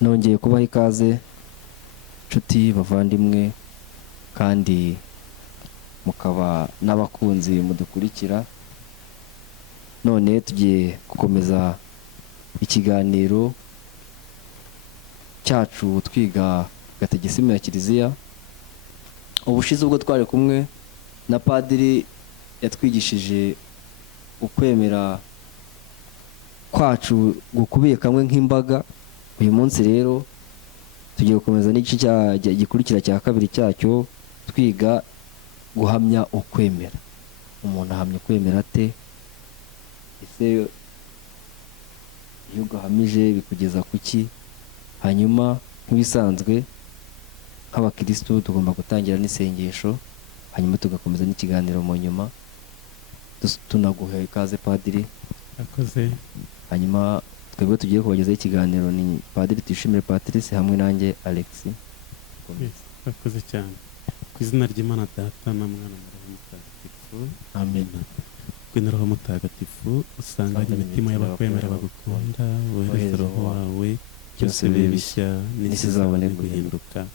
nongeye kubaha ikaze nshuti bavandimwe kandi mukaba n'abakunzi mudukurikira. None tugiye gukomeza ikiganiro cyacu twiga gategisimu ya Kiliziya. Ubushize ubwo twari kumwe na padiri yatwigishije ukwemera kwacu gukubiye kamwe nk'imbaga. Uyu munsi rero tugiye gukomeza n'igice gikurikira cya kabiri cyacyo twiga guhamya ukwemera. Umuntu ahamya ukwemera ate? Ese iyo ugahamije bikugeza kuki? Hanyuma nk'ibisanzwe nk'abakirisitu tugomba gutangira n'isengesho, hanyuma tugakomeza n'ikiganiro mu nyuma. Tunaguha ikaze padiri. Akoze. Hanyuma twebwe tugiye kubagezaho ikiganiro ni Padiri Tuyishimire Patrice hamwe nanjye Alex. Akoze cyane. Ku izina ry'Imana Data na Mwana na Roho Mutagatifu. Amen. Kwina Roho Mutagatifu usanganye imitima y'abakwemera bagukunda, wohereze Roho wawe byose bibe bishya n'isi izabone guhinduka.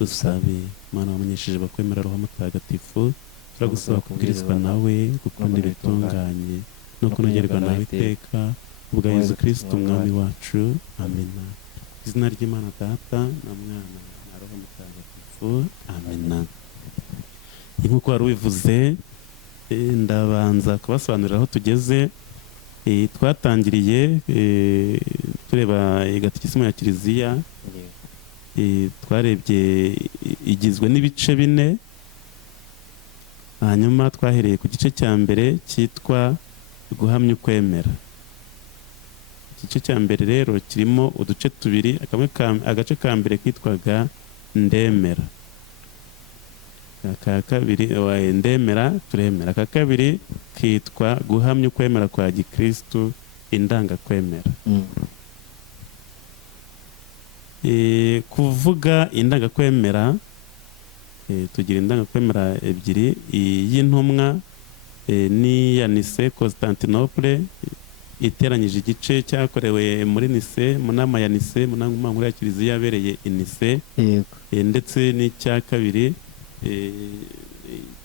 Dusabe Mana wamenyesheje abakwemera Roho Mutagatifu, turagusaba kubwirizwa nawe, gukunda ibitunganye no kunogerwa nawe iteka ubwa Yezu Kristo umwami wacu. Amina. Izina ry'Imana Data na Mwana na Roho Mutagatifu. Amina. Nk'uko wari ubivuze, ndabanza kubasobanurira aho tugeze. Twatangiriye tureba gategisimu ya Kiliziya. Twarebye igizwe n'ibice 4. Hanyuma twahereye ku gice cya mbere cyitwa guhamya ukwemera. Igice cya mbere rero kirimo uduce 2. Agace ka mbere kitwaga ndemera, aka kabiri ndemera turemera, aka kabiri kitwa guhamya ukwemera kwa Gikristo, indangakwemera. Kuvuga indangakwemera, tugira indangakwemera 2, y'intumwa n'iya Nice Constantinople, iteranyije igice cyakorewe muri Nice, mu nama ya Nice, mu nama nkuru ya Kiliziya yabereye i Nice. Ndetse n'icya kabiri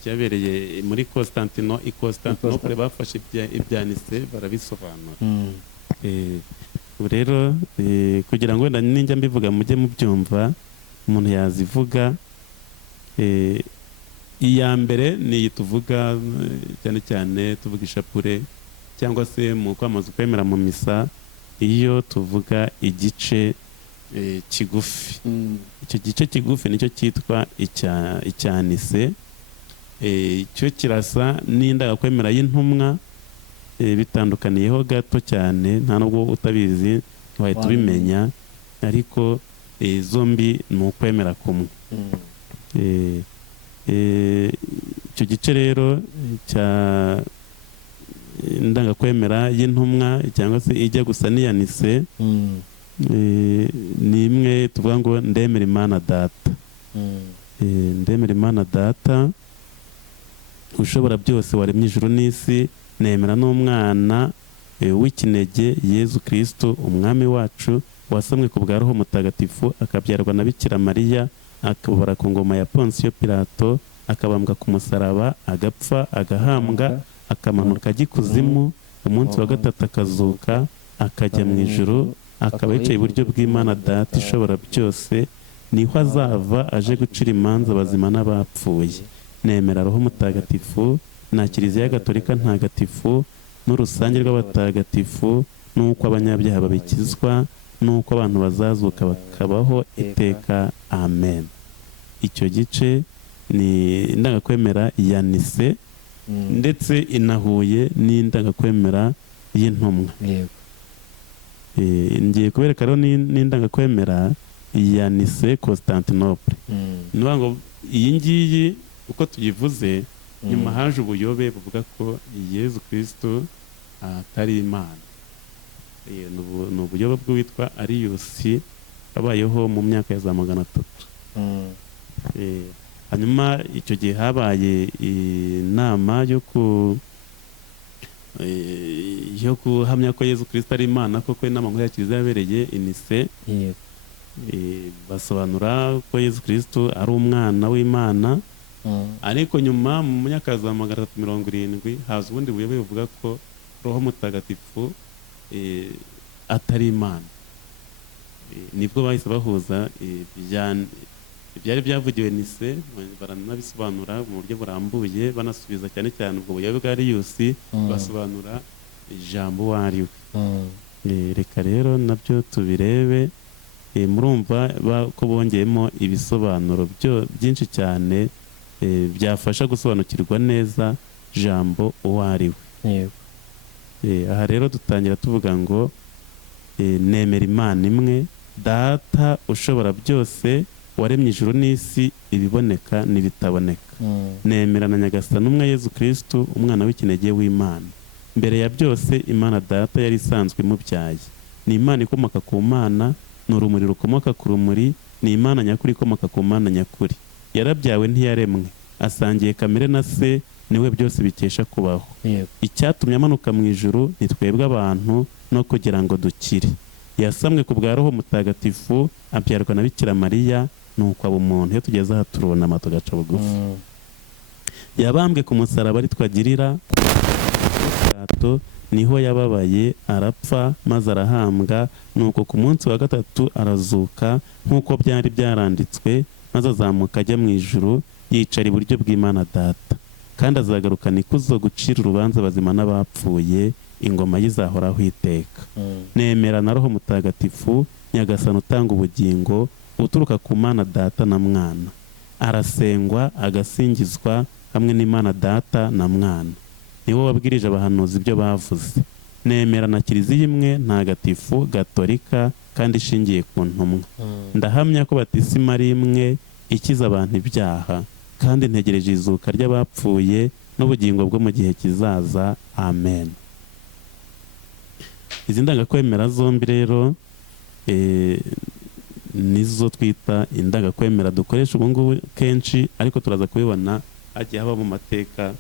cyabereye muri Constantinople, bafashe ibya Nice barabisobanura. Ubu rero kugira ngo wenda ninjya mbivuga mujye mubyumva, umuntu yazivuga. Iya mbere ni iyi tuvuga cyane cyane tuvuga ishapure cyangwa se mu kwamaza ukwemera mu misa, iyo tuvuga igice kigufi. Icyo gice kigufi nicyo cyitwa icya Nice. Cyo kirasa n'indangakwemera y'intumwa, bitandukaniyeho gato cyane, nta nubwo utabizi wahita ubimenya, ariko zombi ni ukwemera kumwe. Icyo gice rero cya indangakwemera y'intumwa cyangwa se ijya gusa n'iya Nice, ni imwe tuvuga ngo ndemera Imana Data. Ndemera Imana Data ushobora byose, waremye ijuru n'isi, nemera n'umwana w'ikinege Yezu Kristo umwami wacu, wasamwe ku bwa Roho Mutagatifu, akabyarwa na Bikira Mariya, akabara ku ngoma ya Ponsiyo Pilato, akabambwa ku musaraba, agapfa, agahambwa, akamanuka ajya ikuzimu, umunsi wa gatatu akazuka, akajya mu ijuru, akaba yicaye iburyo bw'Imana Data ishobora byose, niho azava aje gucira imanza abazima n'abapfuye. Nemera Roho Mutagatifu na Kiliziya Gatolika ntagatifu, n'urusange rw'abatagatifu, n'uko abanyabyaha babikizwa, n'uko abantu bazazuka bakabaho iteka. Amen. Icyo gice ni indangakwemera ya Nice, ndetse inahuye n'indangakwemera y'intumwa. Ngiye kubereka rero n'indangakwemera ya Nice Constantinople. Ni ngo iyi ngiyi uko tuyivuze, nyuma haje ubuyobe buvuga ko Yezu Kristo atari Imana. Ni ubuyobe bw'uwitwa Arius, wabayeho mu myaka ya za 300. Hanyuma icyo gihe habaye inama yo guhamya ko Yezu Kristo ari Imana, koko inama nkuru ya Kiliziya yabereye i Nice. basobanura ko Yesu Kristo ari umwana w'Imana, ariko nyuma mu myaka za 370 haza ubundi buyobe buvuga ko Roho Mutagatifu atari Imana. Nibwo bahise bahuza ibyari byavugiwe Nise, baranabisobanura mu buryo burambuye, banasubiza cyane cyane ubwo buyobe bwa Arius, basobanura ijambo wariwe. Reka rero nabyo tubirebe. Murumva ko bongeyemo ibisobanuro byinshi cyane byafasha gusobanukirwa neza jambo uwariwe. Aha rero dutangira tuvuga ngo nemera Imana imwe, Data ushobora byose, waremye ijuru n'isi, ibiboneka n'ibitaboneka. Nemera na Nyagasani umwe Yesu Kristo, umwana w'ikinege w'Imana. Mbere ya byose Imana Data yari isanzwe imubyaye. Ni Imana ikomoka ku Mana, ni urumuri rukomoka ku rumuri, ni Imana nyakuri ikomoka ku Mana nyakuri. Yarabyawe ntiyaremwe, asangiye kamere na Se, niwe byose bikesha kubaho. Icyatumye amanuka mu ijuru ni twebwe abantu, no kugira ngo dukire. Yasamwe ku bwa Roho Mutagatifu, abyarwa na Bikira Mariya, nuko aba umuntu. Iyo tugeze aha turunama tugaca bugufi. Yabambwe ku musaraba ari twagirira, niho yababaye, arapfa, maze arahambwa, nuko ku munsi wa gatatu arazuka nk'uko byari byaranditswe, maze azamuka ajya mu ijuru, yicara iburyo bw'Imana Data. Kandi azagarukana ikuzo gucira urubanza abazima n'abapfuye, ingoma ye izahoraho iteka. Nemera na Roho Mutagatifu, Nyagasani utanga ubugingo, uturuka ku Mana Data na Mwana. Arasengwa, agasingizwa hamwe n'Imana Data na Mwana. Niwe wabwirije abahanuzi ibyo bavuze. Nemera na Kiliziya imwe ntagatifu gatolika kandi ishingiye ku ntumwa. Ndahamya ko batisima ari imwe, ikiza abantu ibyaha, kandi ntegereje izuka ry'abapfuye n'ubugingo bwo mu gihe kizaza. Amen. Izi ndangakwemera zombi rero nizo twita indangakwemera dukoresha ubu ngubu kenshi, ariko turaza kubibona hagiye haba mu mateka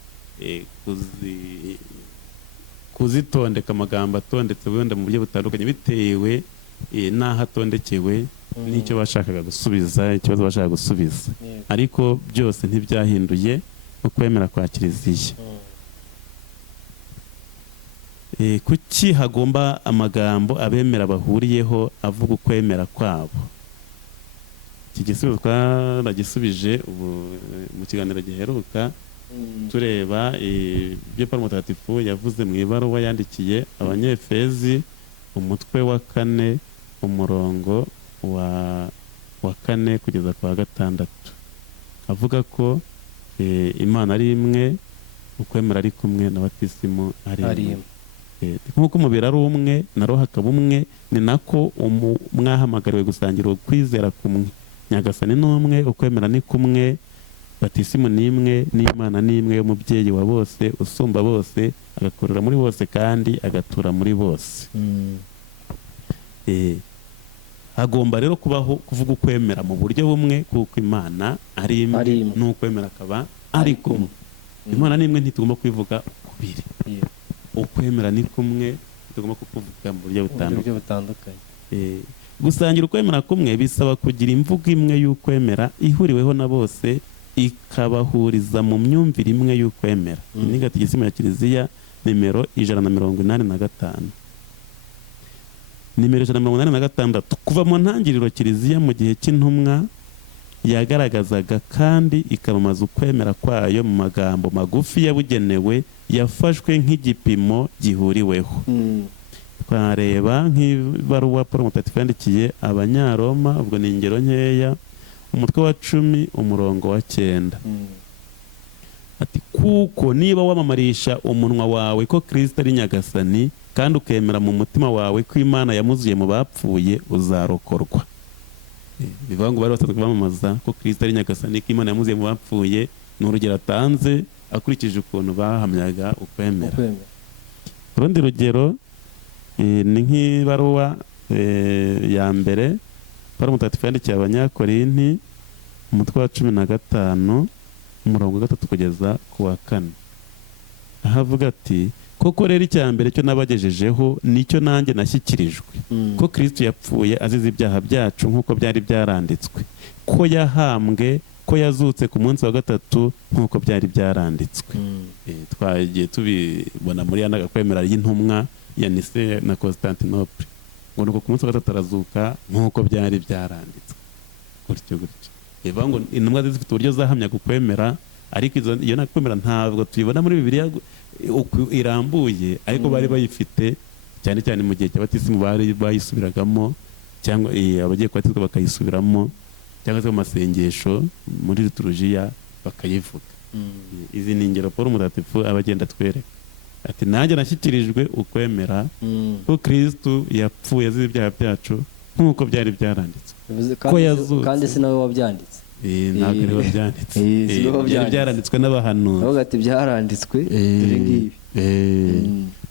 kuzitondeka amagambo atondetse wenda mu buryo butandukanye bitewe n'aho atondekewe n'icyo bashakaga gusubiza, ikibazo bashaka gusubiza. Ariko byose ntibyahinduye ukwemera kwa Kiliziya. Kuki hagomba amagambo abemera bahuriyeho avuga ukwemera kwabo? Iki gisubizo twaragisubije mu kiganiro giheruka, tureba ibyo Pawulo Mutagatifu yavuze mu ibaruwa yandikiye Abanyefezi, umutwe wa 4 umurongo wa 4 kugeza kwa 6, avuga ko Imana ari imwe, ukwemera ari kumwe, na batisimu ari imwe. Nk'uko umubiri ari umwe na roho akaba umwe, ni nako mwahamagariwe gusangira ukwizera kumwe. Nyagasani ni umwe, ukwemera ni kumwe, batisimu ni imwe, n'Imana ni imwe, y'umubyeyi wa bose, usumba bose, agakorera muri bose kandi agatura muri bose. Hagomba rero kubaho kuvuga ukwemera mu buryo bumwe, kuko Imana ari imwe n'ukwemera akaba ari kumwe. Imana ni imwe, ntitugomba kwivuga kubiri. Ukwemera ni kumwe, tugomba kukuvuga mu buryo butandukanye. Gusangira ukwemera kumwe bisaba kugira imvugo imwe y'ukwemera ihuriweho na bose, ikabahuriza mu myumvire imwe y'ukwemera. Ni Gatigisimu ya Kiliziya nimero 185. Nimero 186. Kuva mu ntangiriro Kiliziya mu gihe cy'intumwa yagaragazaga kandi ikamamaza ukwemera kwayo mu magambo magufi yabugenewe, yafashwe nk'igipimo gihuriweho. Twareba nk'ibaruwa Pawulo Mutagatifu yandikiye Abanyaroma, ubwo ni ingero nkeya, umutwe wa 10 umurongo wa 9. Ati kuko niba wamamarisha umunwa wawe ko Kristo ari Nyagasani, kandi ukemera mu mutima wawe ko Imana yamuzuye mu bapfuye, uzarokorwa. Bivuga ngo bari basanzwe bamamaza ko Kristo ari Nyagasani, ko Imana yamuzuye mu bapfuye. Ni urugero atanze akurikije ukuntu bahamyaga ukwemera. Urundi rugero ni nk'ibaruwa ya mbere Pawulo Mutagatifu yandikiye Abanyakorinti, umutwe wa 15 umurongo wa 3 kugeza ku wa 4. Ahavuga ati koko rero icya mbere cyo nabagejejeho nicyo nanjye nashyikirijwe, ko Kristo yapfuye azize ibyaha byacu nk'uko byari byaranditswe, ko yahambwe, ko yazutse ku munsi wa gatatu nk'uko byari byaranditswe. Twagiye tubibona muri ya ndagakwemera y'intumwa ya Nicée na Constantinople, ngo nuko ku munsi wa gatatu arazuka nk'uko byari byaranditswe, gutyo gutyo. Bivuga ngo intumwa zifite uburyo zahamya gukwemera, ariko iyo nakwemera ntabwo tuyibona muri Bibiliya irambuye, ariko bari bayifite cyane cyane mu gihe cy'abatisimu bari bayisubiragamo, cyangwa abagiye kubatizwa bakayisubiramo, cyangwa se mu masengesho muri liturujia bakayivuga. Izi ni ingero Paul Mutagatifu abagenda atwereka ati nanjye nashyikirijwe ukwemera ko Kristo yapfuye azize ibyaha byacu nk'uko byari byaranditswe, ko yazutse. Kandi si nawe wabyanditse? Ntabwo ari wabyanditse, byari byaranditswe n'abahanuzi. Avuga ati byaranditswe dore ngibi.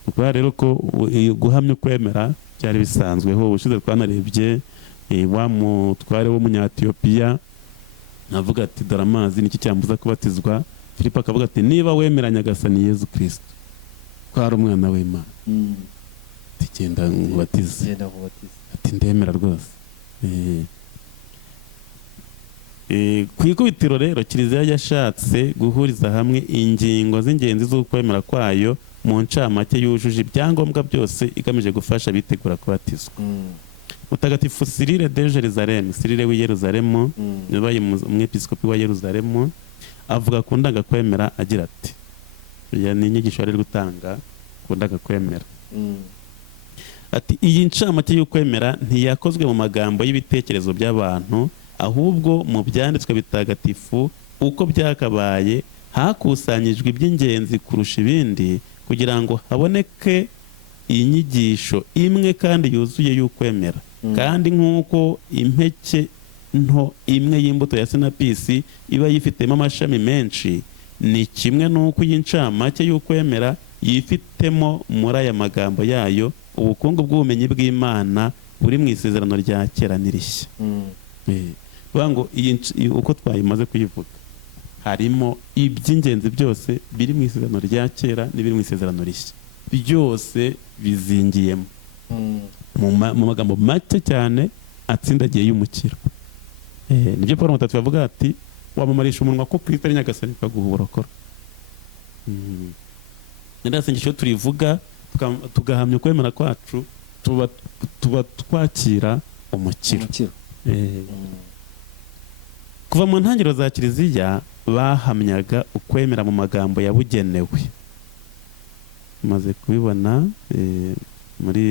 Kuko rero ko guhamya ukwemera byari bisanzweho. Ubushize twanarebye wa mutware w'umunyatiyopiya navuga ati dore amazi niki cyambuza kubatizwa. Filipo akavuga ati niba wemera Nyagasani Yezu Kristo ko ari umwana w'Imana, ati genda ngubatize. Ati ndemera rwose. Ku ikubitiro rero Kiliziya yashatse guhuriza hamwe ingingo z'ingenzi z'ukwemera kwayo mu ncamake yujuje ibyangombwa byose igamije gufasha abitegura kubatizwa. Mutagatifu Cyrille de Jérusalem, Cyrille w'i Yerusalemu, yabaye umwepiskopi wa Yerusalemu, avuga ku ndagakwemera agira ati, ni inyigisho ari gutanga ku ndagakwemera. Ati iyi ncamake y'ukwemera ntiyakozwe mu magambo y'ibitekerezo by'abantu, ahubwo mu byanditswe bitagatifu uko byakabaye hakusanyijwe iby'ingenzi kurusha ibindi, kugira ngo haboneke iyi nyigisho imwe kandi yuzuye y'ukwemera. Kandi nk'uko impeke nto imwe y'imbuto ya sinapisi iba yifitemo amashami menshi, ni kimwe n'uko iyi ncamake y'ukwemera yifitemo muri aya magambo yayo ubukungu bw'ubumenyi bw'Imana buri mu isezerano rya kera n'irishya. Bivuga ngo uko twayimaze kuyivuga harimo iby'ingenzi byose biri mu isezerano rya kera n'ibiri mu isezerano rishya, byose bizingiyemo mu magambo make cyane atsindagiye y'umukiro. Nibyo Paul Mutagatifu yavuga ati wamamarisha umunwa ko Kristo ari Nyagasani ukaguha uburokora. Nirasengesho turivuga tugahamya ukwemera kwacu, tuba twakira umukiro. Kuva mu ntangiriro za Kiliziya bahamyaga ukwemera mu magambo yabugenewe. Tumaze kubibona muri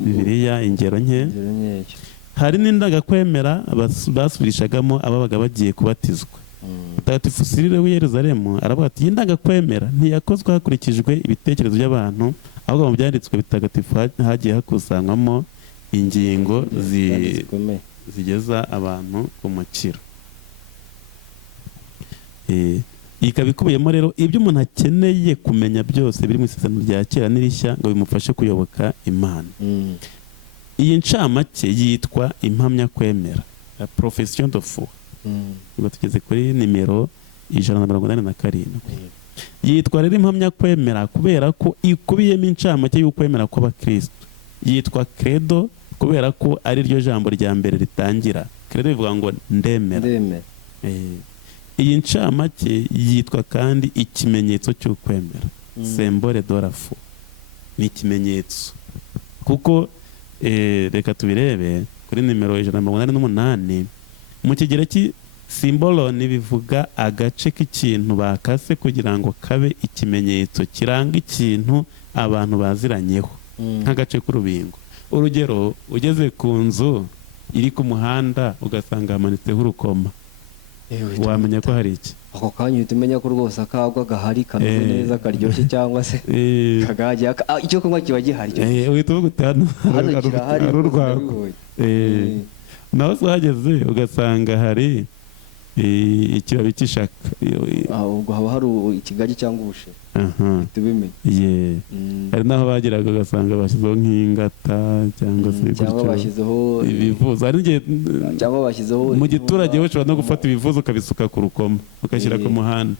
Bibiliya ingero nke. Hari n'indagakwemera basubirishagamo ababaga bagiye kubatizwa. Mutagatifu Cyrille w'i Yerusalemu aravuga ati iyi ndagakwemera ntiyakozwe hakurikijwe ibitekerezo by'abantu, ahubwo mu byanditswe bitagatifu hagiye hakusanywamo ingingo zigeza abantu ku mukiro. Ikaba ikubiyemo rero ibyo umuntu akeneye kumenya byose biri mu isezerano rya kera n'irishya ngo bimufashe kuyoboka Imana. Iyi ncamake yitwa impamyakwemera, profession de foi. Tugeze kuri nimero 187. Yitwa rero impamyakwemera kubera ko ikubiyemo incamake y'ukwemera kw'abakristo. Yitwa credo kubera ko ari ryo jambo rya mbere ritangira. Credo bivuga ngo ndemera. Iyi ncamake yitwa kandi ikimenyetso cy'ukwemera, symbole de la foi. Ni ikimenyetso kuko reka tubirebe kuri nimero 188. Mu kigereki simbolon bivuga agace k'ikintu bakase kugira ngo kabe ikimenyetso kiranga ikintu abantu baziranyeho, nk'agace k'urubingo. Urugero, ugeze ku nzu iri ku muhanda ugasanga hamanitseho urukoma, wamenya ko hari iki? Ako kanya uhita umenya ko rwose akagwa gahari kameze neza karyoshye cyangwa se kagajya icyo kunywa kiba gihari. Uhita uvuga uti hano hari urwagwa. Nawe uhageze ugasanga hari ikibabi cy'ishaka. ubwo haba hari ikigagi cyangwa ubushera tubimenye. Hari n'aho bageraga ugasanga bashyizeho nk'ingata cyangwa se cyangwa bashyizeho ibivuzo. Hari n'igihe cyangwa bashyizeho mu giturage ushobora no gufata ibivuzo ukabisuka ku rukoma ugashyira ku muhanda.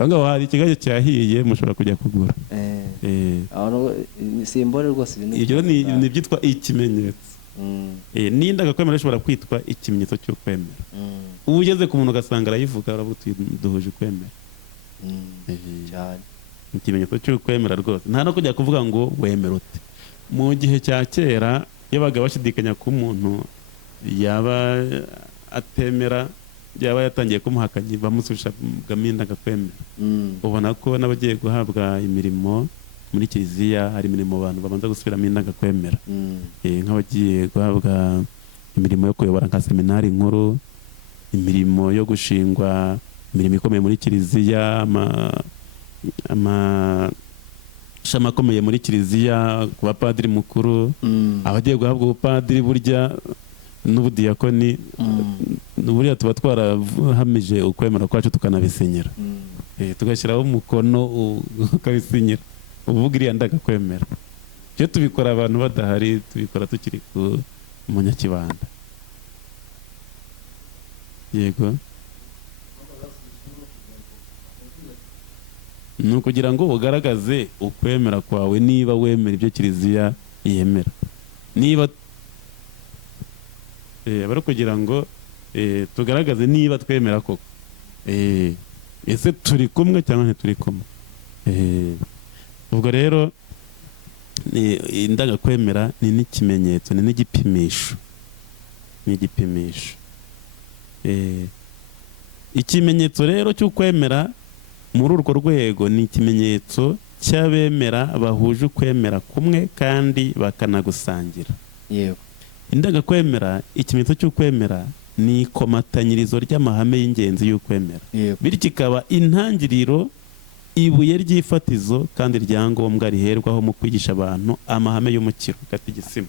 Aho hari ikigage cyahiye mushobora kujya kugura. simbole rwose ibyo ni ibyitwa ikimenyetso. N'indagakwemera ishobora kwitwa ikimenyetso cyo kwemera. Ubu ugeze ku muntu ugasanga arayivuga uravuga duhuje kwemera. cyane ikimenyetso cyo kwemera rwose. Nta no kujya kuvuga ngo wemera ute. Mu gihe cya kera yabaga bashidikanya ko umuntu yaba atemera, yaba yatangiye kumuhakanya bamusushagamo indagakwemera. Ubona ko n'abagiye guhabwa imirimo muri kiliziya hari imirimo abantu babanza gusubiramo indagakwemera. Nk'abagiye guhabwa imirimo yo kuyobora nka seminari nkuru, imirimo yo gushingwa imirimo ikomeye muri kiliziya, amashami akomeye muri kiliziya, kuba padiri mukuru, abagiye guhabwa ubupadiri burya n'ubudiyakoni, burya tuba twarahamije ukwemera kwacu tukanabisinyira, tugashyiraho umukono ukabisinyira uvuga iriya ndagakwemera. Iyo tubikora abantu badahari, tubikora tukiri ku munyakibanda. Yego, ni ukugira ngo ugaragaze ukwemera kwawe, niba wemera ibyo kiliziya yemera. Niba bari kugira ngo tugaragaze niba twemera koko, ese turi kumwe cyangwa ntituri kumwe. Ubwo rero indagakwemera ni n'ikimenyetso, ni n'igipimisho. Ikimenyetso rero cy'ukwemera muri urwo rwego ni ikimenyetso cy'abemera bahuje ukwemera kumwe kandi bakanagusangira. Indagakwemera, ikimenyetso cy'ukwemera ni ikomatanyirizo ry'amahame y'ingenzi y'ukwemera, bityo ikaba intangiriro, ibuye ry'ifatizo kandi ryangombwa riherwaho mu kwigisha abantu amahame y'umukiro gatigisimu.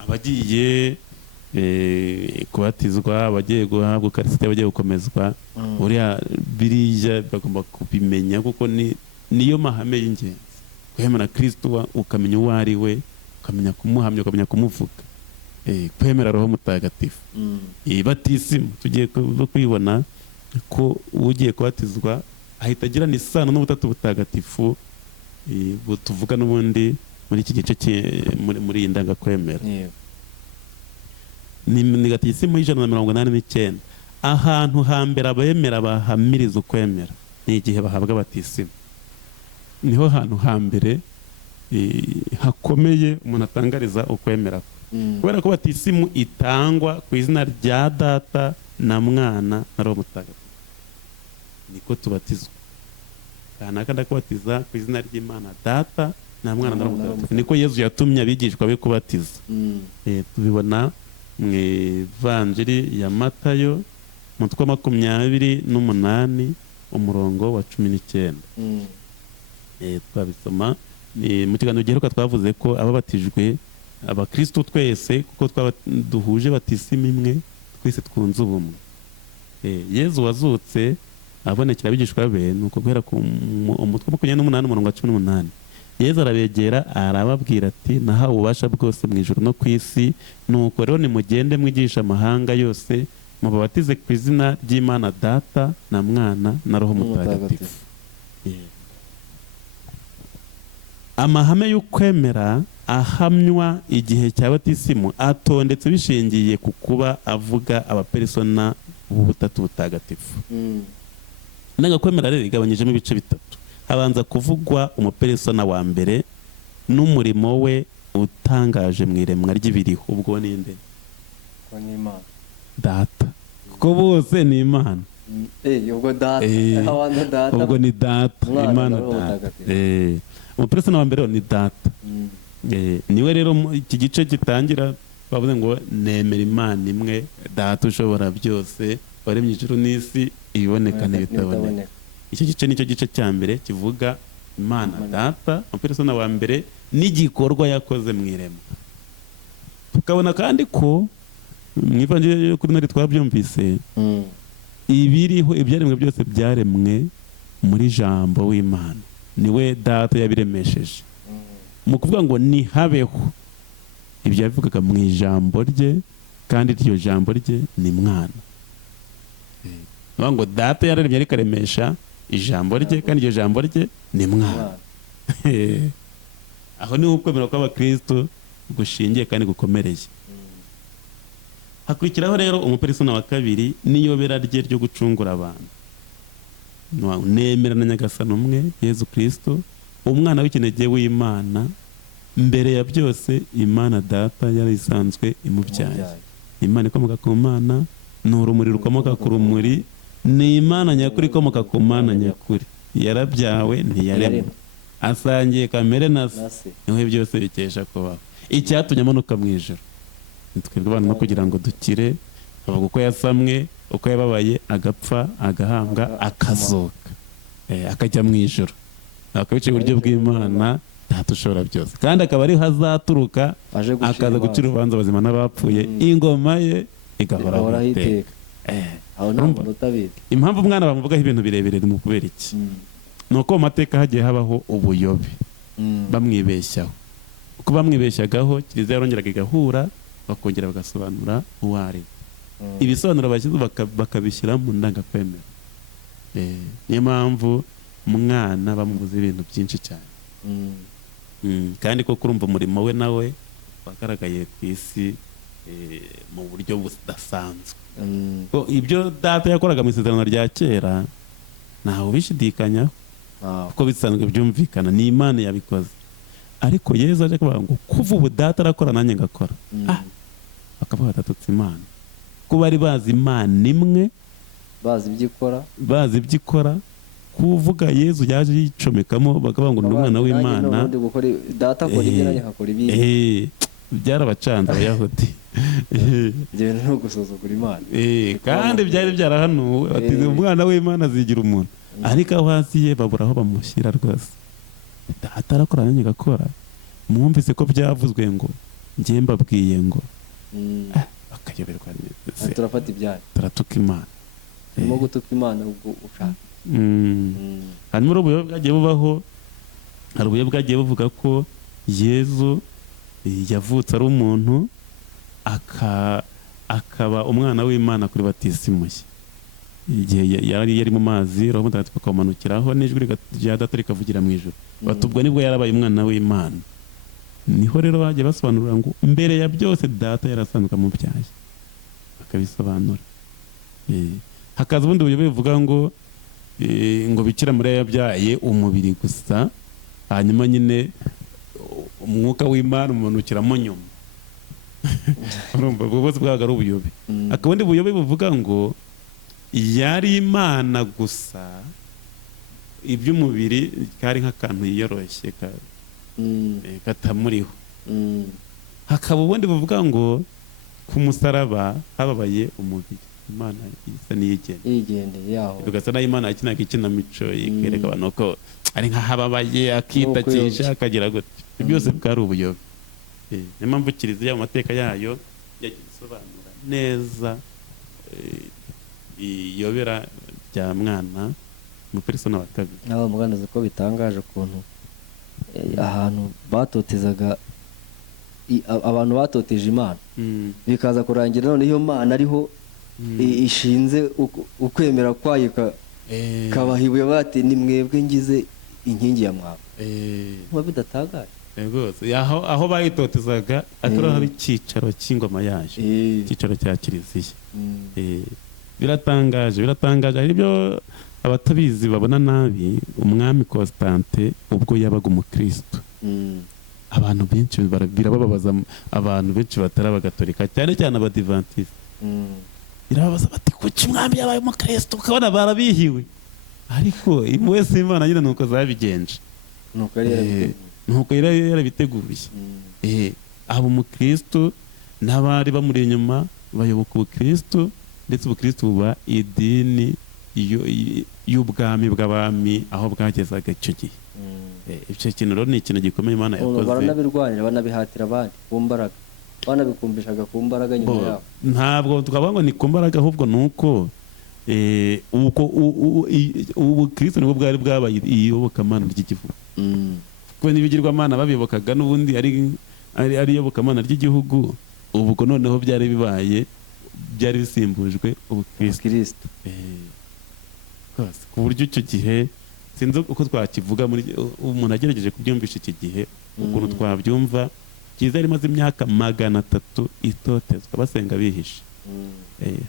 Abagiye kubatizwa, abagiye guhabwa ukarisitiya, abagiye gukomezwa, biriya bagomba kubimenya kuko niyo mahame y'ingenzi. Kwemera Kristo ukamenya uwo ari we, ukamenya kumuhamya, ukamenya kumuvuga. Kwemera Roho Mutagatifu. Batisimu tugiye kuyibona ko ugiye kubatizwa ahita agirana isano n'ubutatu butagatifu tuvuga n'ubundi muri iki gice muri iyi ndagakwemera. Ni gatisimu y'189. Ahantu hambere abemera bahamiriza ukwemera ni igihe bahabwa batisimu. Niho hantu hambere hakomeye umuntu atangariza ukwemera. Kubera ko batisimu itangwa ku izina rya Data na Mwana na Roho Mutagatifu, niko tubatizwa. Kanaka ndakubatiza ku izina ry'Imana Data na Mwana na Roho Mutagatifu. Niko Yezu yatumye abigishwa be kubatiza. Tubibona mu Evanjiri ya Matayo umutwe wa 28 umurongo wa 19. Twabisoma mu kiganiro giheruka twavuze ko ababatijwe abakristo twese kuko duhuje batisimu imwe, twese twunze ubumwe. Yezu wazutse abonekera abigishwa be nuko guhera ku umutwe wa 28 umurongo wa 18. Yezu arabegera arababwira ati, nahawe ububasha bwose mu ijuru no ku isi, nuko rero nimugende mwigisha amahanga yose, mubabatize ku izina ry'Imana Data na Mwana na Roho Mutagatifu. Amahame y'ukwemera ahamywa igihe cya batisimu atondetse bishingiye ku kuba avuga abapersona b'ubutatu butagatifu. Indagakwemera rero igabanyijemo ibice bitatu. Habanza kuvugwa umupersona wa mbere n'umurimo we utangaje mu iremwa ry'ibiriho. Ubwo ninde? Ko ni Imana Data, kuko bose ni Imana. Ubwo Data, Data, ubwo ni Data, Imana Data. Umupersona wa mbere ni Data. Niwe rero iki gice gitangira bavuze ngo nemera Imana imwe, Data ushobora byose, waremye ijuru n'isi, iboneka n'ibitaboneka. Icyo gice nicyo gice cya mbere kivuga Imana Data, umupersona wa mbere n'igikorwa yakoze mu iremwa. Tukabona kandi ko mu Ivanjiri kuri nari twabyumvise ibiriho ibyaremwe byose byaremwe muri jambo w'Imana, niwe data yabiremesheje. Mu kuvuga ngo nihabeho, ibyo yavugaga mu ijambo rye, kandi iryo jambo rye ni mwana. Ngo data yararemye ariko aremesha ijambo rye, kandi iryo jambo rye ni mwana. Aho niho ukwemera kw'abakristo gushingiye kandi gukomereye. Hakurikiraho rero umupersona wa kabiri n'iyobera rye ryo gucungura abantu. Nemera na Nyagasani umwe Yezu Kristo, umwana w'ikinege w'Imana, mbere ya byose Imana data yari isanzwe imubyaye. Imana ikomoka ku Mana, ni urumuri rukomoka ku rumuri, ni Imana nyakuri ikomoka ku Mana nyakuri. Yarabyawe ntiyaremwe, asangiye kamere na se, niho byose bikesha kubaho. Icyatumye amanuka mu ijuru twebwe abantu no kugira ngo dukire, avuga uko yasamwe, uko yababaye, agapfa, agahambwa, akazuka, akajya mu ijuru, akabica iburyo bw'Imana data ushobora byose, kandi akaba ari hazaturuka akaza gucira urubanza abazima n'abapfuye, ingoma ye igahoraho iteka. Impamvu umwana bamuvugaho ibintu birebire ni ukubera iki? Ni uko mu mateka hagiye habaho ubuyobe, bamwibeshyaho. Uko bamwibeshyagaho, Kiliziya yarongeraga igahura, bakongera bagasobanura uwo ari we. Ibisobanuro bashyize bakabishyira mu ndangakwemera. Niyo mpamvu umwana bamubuza ibintu byinshi cyane. Kandi ko kurumva umurimo we nawe wagaragaye ku isi mu buryo budasanzwe. Ibyo data yakoraga mu isezerano rya kera ntawe ubishidikanyaho, kuko bisanzwe byumvikana, ni Imana yabikoze. Ariko Yezu aje kuvuga ngo kuva ubu data arakora nanjye ngakora. Bakavuga batatutse Imana, ko bari bazi Imana imwe, bazi ibyo ikora, kuvuga Yezu yaje yicomekamo, bakavuga ngo ni umwana w'Imana. Data akora ibyo nanjye nkakora ibindi. Byarabacanze Abayahudi. Ibyo ni ugusuzugura Imana. Kandi byari byarahanuwe bati umwana w'Imana azigira umuntu, ariko aho hasi ye babura aho bamushyira rwose. Data arakora nanjye ngakora. Mwumvise ko byavuzwe ngo njye mbabwiye ngo, bakayoberwa neza. Turafata ibyaha, turatuka Imana. Urimo gutuka Imana ubwo ushaka. Hanyuma ubuyobe bwagiye bubaho, hari ubuyobe bwagiye buvuga ko Yezu yavutse ari umuntu, akaba umwana w'Imana kuri batisimu ye. Igihe yari mu mazi, Roho Mutagatifu akamanukiraho, n'ijwi rya data rikavugira mu ijuru. Batubwo nibwo yarabaye umwana w'Imana. Niho rero bagiye basobanurira ngo mbere ya byose data yarasanzwe amubyaye, bakabisobanura. Hakaza ubundi buyobe buvuga ngo Bikira Mariya yabyaye umubiri gusa, hanyuma nyine umwuka w'Imana umanukiramo nyuma. Urumva bwose bwaga ari ubuyobe. Akaba ubundi buyobe buvuga ngo yari Imana gusa, iby'umubiri kari nk'akantu yiyoroshye katamuriho. Hakaba ubundi buvuga ngo ku musaraba hababaye umubiri, Imana isa n'iyigendeye yaho, bigasa naho Imana yakinaga ikinamico ikereka abantu ko ari nk'ahababaye, akitakisha, akagira gutya. Byose bwari ubuyobe. Niyo mpamvu Kiliziya mu mateka yayo yagiye isobanura neza iyobera rya mwana umupersona wa kabiri. Naba muganiza ko bitangaje ukuntu ahantu batotezaga abantu batoteje Imana, bikaza kurangira none iyo Mana ariho ishinze ukwemera kwayo, kabahibuye bati ni mwebwe ngize inkingi ya mwaba. Nkuba bidatangaje rwose. Aho bayitotezaga atari haba icyicaro cy'ingoma yaje, icyicaro cya Kiliziya. Biratangaje. Hari ibyo abatabizi babona nabi. Umwami Constante ubwo yabaga umukristo, abantu benshi birababaza, abantu benshi batari abagatolika, cyane cyane abadivantisite, birababaza bati kuki umwami yabaye umukristo, ukabona barabihiwe. Ariko wese Imana nyine nuko zabigenje, nuko yari yarabiteguye. Aba umukristo n'abari bamuri inyuma bayoboka ubukristo, ndetse ubukristo buba idini y'ubwami bw'abami aho bwagezaga icyo gihe. Icyo kintu rero ni ikintu gikomeye Imana yakoze. Baranabirwanira, banabihatira abandi ku mbaraga, banabikumbishaga ku mbaraga nyuma yabo. Ntabwo twavuga ngo ni ku mbaraga, ahubwo ni uko ubu Kristo nibwo bwari bwabaye iyobokamana ry'igihugu. Kuko n'ibigirwamana babiyobokaga n'ubundi ari iyobokamana ry'igihugu, ubwo noneho byari bisimbujwe ubukristo. Ku buryo icyo gihe sinzi uko twakivuga, umuntu agerageje kubyumvisha iki gihe ukuntu twabyumva. Kiliziya yari imaze imyaka 300 itotezwa basenga bihishe.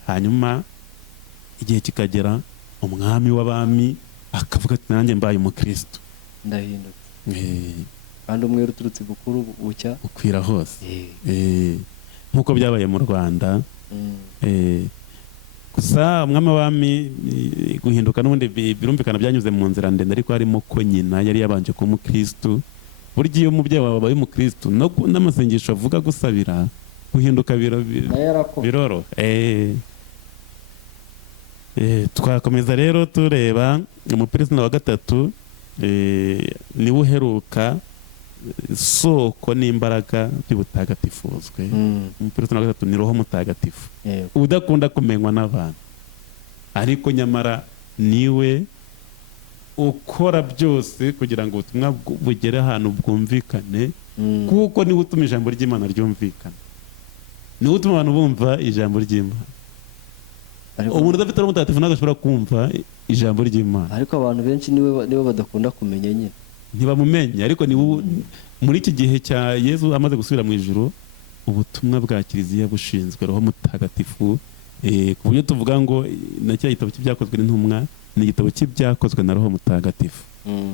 Hanyuma igihe kikagera umwami w'abami akavuga ati nanjye mbaye umukristo, ndahindutse, kandi umwere uturutse bukuru bucya ukwira hose. Nk'uko byabaye mu Rwanda. Gusa umwami w'abami guhinduka n'ubundi birumvikana byanyuze mu nzira ndende, ariko harimo ko nyina yari yabanje kuba umukristo. Burya iyo umubyeyi wawe abaye umukristo n'amasengesho avuga gusabira guhinduka biroro. Twakomeza rero tureba umuperezida wa gatatu, niwe uheruka soko n'imbaraga by'ubutagatifuzwe. Umuperezida wa gatatu ni Roho Mutagatifu, udakunda kumenywa n'abantu, ariko nyamara niwe ukora byose kugira ngo ubutumwa bugere ahantu bwumvikane, kuko niwe utuma ijambo ry'Imana ryumvikana, niwe utuma abantu bumva ijambo ry'Imana. Umuntu udafite Roho Mutagatifu ntabwo ashobora kumva ijambo ry'Imana. Ariko abantu benshi niwe badakunda kumenya nyine, ntibamumenye. Ariko muri iki gihe cya Yezu amaze gusubira mu ijuru, ubutumwa bwa Kiliziya bushinzwe Roho Mutagatifu, ku buryo tuvuga ngo na cya gitabo cy'ibyakozwe n'intumwa ni igitabo cy'ibyakozwe na Roho Mutagatifu.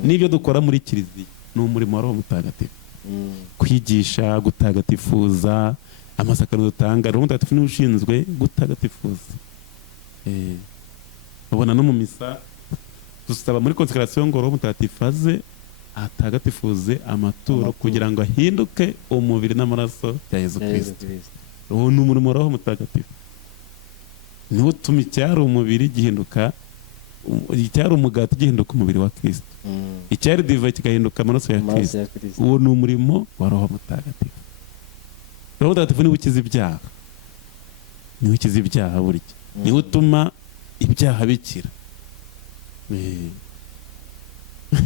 N'ibyo dukora muri Kiliziya ni umurimo wa Roho Mutagatifu, kwigisha, gutagatifuza, amasakaro dutanga. Roho Mutagatifu niwe ushinzwe gutagatifuza. Ubona no mu misa dusaba muri konsekarasiyo ngo Roho Mutagatifu aze atagatifuze amaturo kugira ngo ahinduke umubiri n'amaraso bya Yezu Kristo. Uwo ni umurimo wa Roho Mutagatifu, niwo utuma icyari umubiri gihinduka, icyari umugati gihinduka umubiri wa Kristo, icyari divayi kigahinduka amaraso ya Kristo. Uwo ni umurimo wa Roho Mutagatifu. Roho Mutagatifu niwe ukiza ibyaha, niwe ukiza ibyaha burya, niwe utuma ibyaha bikira.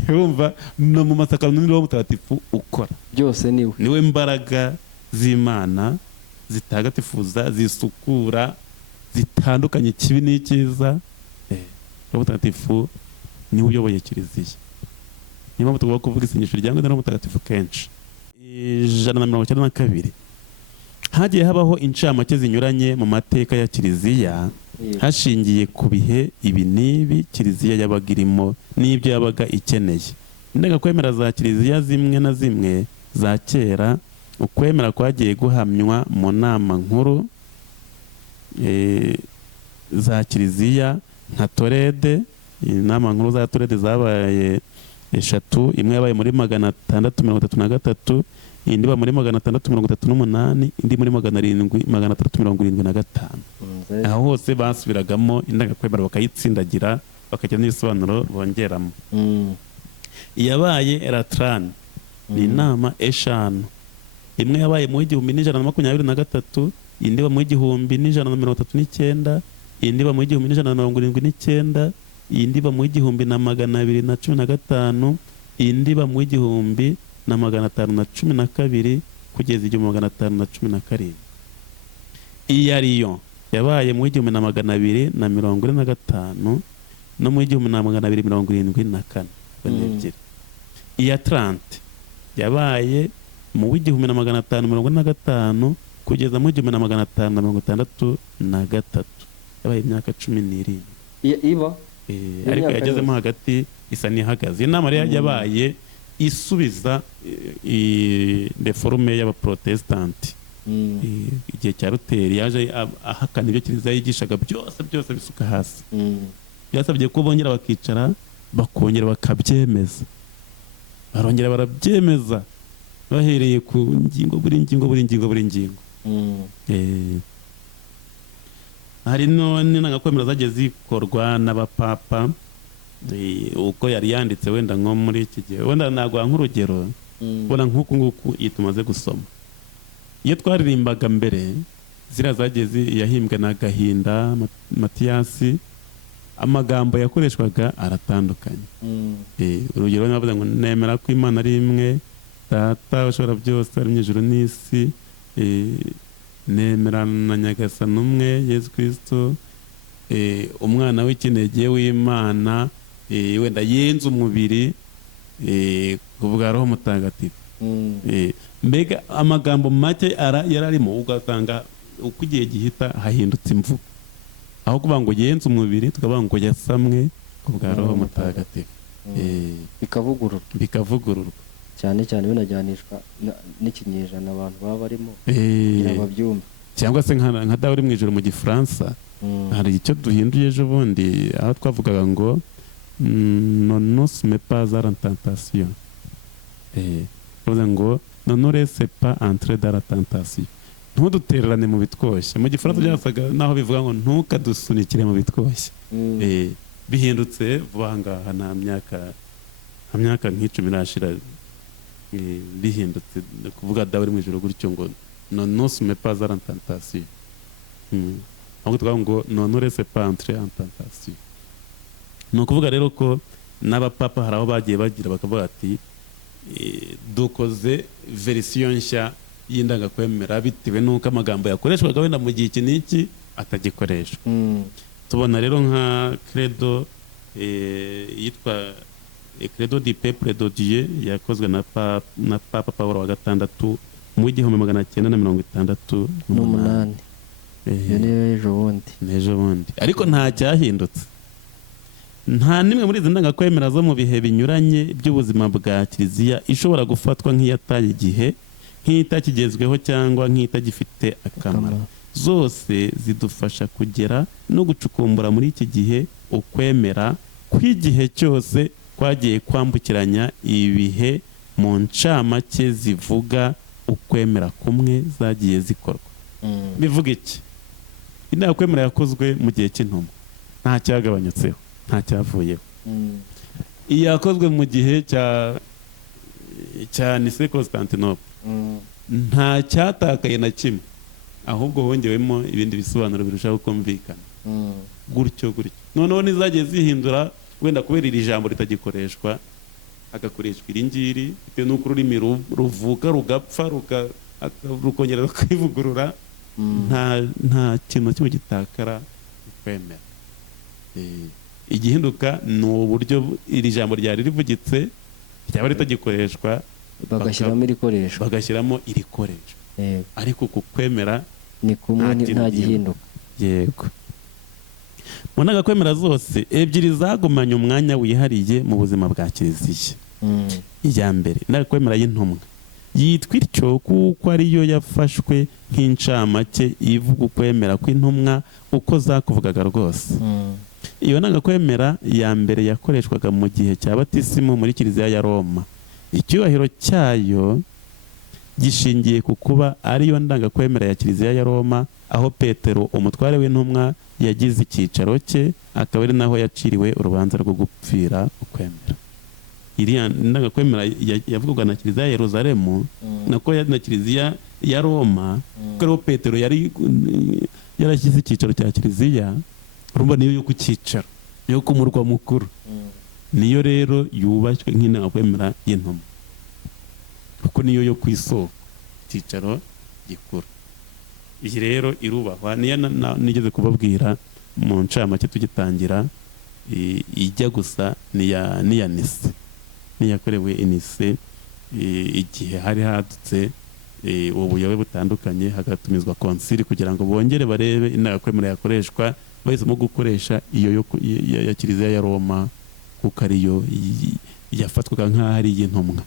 Urumva no mu masakaramentu ni Roho Mutagatifu ukora byose, niwe mbaraga z'Imana zitagatifuza, zisukura, zitandukanye ikibi n'icyiza. Roho Mutagatifu niwe uyoboye Kiliziya. Niyo mpamvu tugomba kuvuga isengesho ryangwa na Roho Mutagatifu kenshi. 192 hagiye habaho incamake zinyuranye mu mateka ya Kiliziya, hashingiye ku bihe ibi n'ibi Kiliziya yabaga irimo n'ibyo yabaga ikeneye. Indangakwemera za Kiliziya zimwe na zimwe za kera, ukwemera kwagiye guhamywa mu nama nkuru za Kiliziya nka Torede. Inama nkuru za Torede zabaye 3, imwe yabaye muri 633, indi ba muri 638, indi muri 375. Aho hose basubiragamo indangakwemera bakayitsindagira, bakagira n'ibisobanuro bongeramo. Iyabaye Eratrani ni inama 5, imwe yabaye mu 1123, indi ba mu 1139, indi ba mu 1179, indi ba mu 1215, indi ba mu 1512 kugeza 1517. Iya Lyon yabaye mu 1245 no mu 1274. Iya Trente yabaye mu 1545 kugeza mu 1563. Yabaye imyaka 17. Ariko yagezemo hagati isa n'ihagaze. Inama rero yabaye isubiza reforme y'abaprotestanti. Igihe cya Luteri yaje ahakana ibyo Kiliziya yigishaga byose bisuka hasi. Byasabye ko bongera bakicara bakongera bakabyemeza, barongera barabyemeza bahereye ku buri ngingo. Hari n'indangakwemera zagiye zikorwa n'abapapa, uko yari yanditse wenda nko muri iki gihe. Wenda nagwa nk'urugero, ubona nk'uku nguku iyi tumaze gusoma. Iyo twaririmbaga mbere, ziriya zagiye yahimbwe na Gahinda Matiyasi, amagambo yakoreshwaga aratandukanye. Urugero navuga ngo nemera ko Imana ari imwe, data ushobora byose ari mu ijuru n'isi, nemera na Nyagasani umwe Yesu Kristo, umwana w'ikinege w'Imana, wenda yenze umubiri, kuvuga Roho Mutagatifu. Mbega amagambo make yararimo, ugasanga uko igihe gihita hahindutse imvugo, aho kuvuga ngo yenze umubiri tukavuga ngo yasamwe kuvuga Roho Mutagatifu. Bikavugururwa cyane cyane binajyanishwa n'ikinyejana abantu baba barimo kugira babyumve. Cyangwa se nka dawe uri mu ijoro mu Gifaransa, hari icyo duhinduye ejo bundi, aho twavugaga ngo non nous met pas à la tentation, bivuze ngo non nous laisse pas entrer dans la tentation, ntudutererane mu bitwoshye. Mu Gifaransa byasaga naho bivuga ngo ntukadusunikire mu bitwoshye. Bihindutse vuba ngaha nta myaka nk'icumi irashira bihindutse, kuvuga dawe uri mu ijoro gutyo ngo non nous met pas à la tentation, ahubwo twavuga ngo non nous laisse pas entrer en tentation. Ni ukuvuga rero ko n'abapapa hari aho bagiye bagira bakavuga ati dukoze verisiyo nshya y'indangakwemera bitewe n'uko amagambo yakoreshwaga wenda mu gihe iki n'iki atagikoreshwa. Tubona rero nka credo yitwa credo di peuple de Dieu yakozwe na Papa Paul wa gatandatu mu 1968. N'ejo bundi ariko nta cyahindutse, nta nimwe muri izi ndangakwemera zo mu bihe binyuranye by'ubuzima bwa Kiliziya ishobora gufatwa nk'iyataye igihe, nk'itakigezweho cyangwa nk'itagifite akamaro. Zose zidufasha kugera no gucukumbura muri iki gihe ukwemera kw'igihe cyose kwagiye kwambukiranya ibihe mu ncamake zivuga ukwemera kumwe zagiye zikorwa. Bivuga iki? Indangakwemera yakozwe mu gihe cy'intumwa nta cyagabanyutseho, nta cyavuyeho. Iyakozwe mu gihe cya Nicée Constantinople nta cyatakaye na kimwe, ahubwo hongewemo ibindi bisobanuro birushaho kumvikana. Gutyo noneho nizagiye zihindura, wenda kubera iri jambo ritagikoreshwa hagakoreshwa iri ngiri, bitewe n'uko ururimi ruvuka rugapfa rukongera rukivugurura. Nta kintu kimwe gitakara ukwemera. Igihinduka ni uburyo iri jambo ryari rivugitse ryaba ritagikoreshwa bagashyiramo irikoreshwa, ariko ku kwemera ni kumwe nta gihinduka. Yego. Mu ndangakwemera zose ebyiri zagumanye umwanya wihariye mu buzima bwa Kiliziya. Iya mbere indangakwemera y'intumwa yitwa ityo kuko ariyo yafashwe nk'incamake ivuga ukwemera kw'intumwa uko zakuvugaga rwose. Iyo ndangakwemera ya mbere yakoreshwaga mu gihe cya batisimu muri Kiliziya ya Roma. Icyubahiro cyayo gishingiye ku kuba ariyo ndangakwemera ya Kiliziya ya Roma, aho Petero umutware w'intumwa yagize icyicaro cye, akaba ari naho yaciriwe urubanza rwo gupfira ukwemera. Iriya ndangakwemera yavugwaga na Kiliziya ya Yerusalemu nako na Kiliziya ya Roma, kuko ariho Petero yarashyize icyicaro cya Kiliziya. Urumva niyo yo ku cyicaro, niyo ku murwa mukuru, niyo rero yubashywe nk'indangakwemera y'intumwa, kuko niyo yo ku isoko, icyicaro gikuru. Iyi rero irubahwa, niyo nigeze kubabwira mu ncamake tugitangira, ijya gusa niya Nicée, niyakorewe Nicée igihe hari hadutse ubuyobe butandukanye, hagatumizwa konsili kugira ngo bongere barebe indangakwemera yakoreshwa. Bahisemo gukoresha iyo ya Kiliziya ya Roma kuko ariyo yafatwaga nk'aho ari iy'intumwa.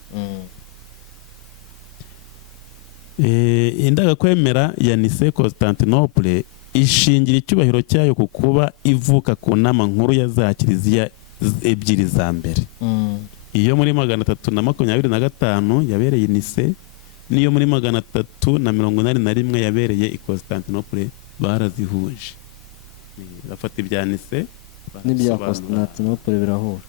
Indangakwemera ya Nicée Constantinople ishingira icyubahiro cyayo ku kuba ivuka ku nama nkuru ya za Kiliziya ebyiri za mbere. Iyo muri 325 yabereye Nicée, n'iyo muri 381 yabereye i Constantinople barazihuje. Bafata ibya Nicée n'ibya Constantinople birahura,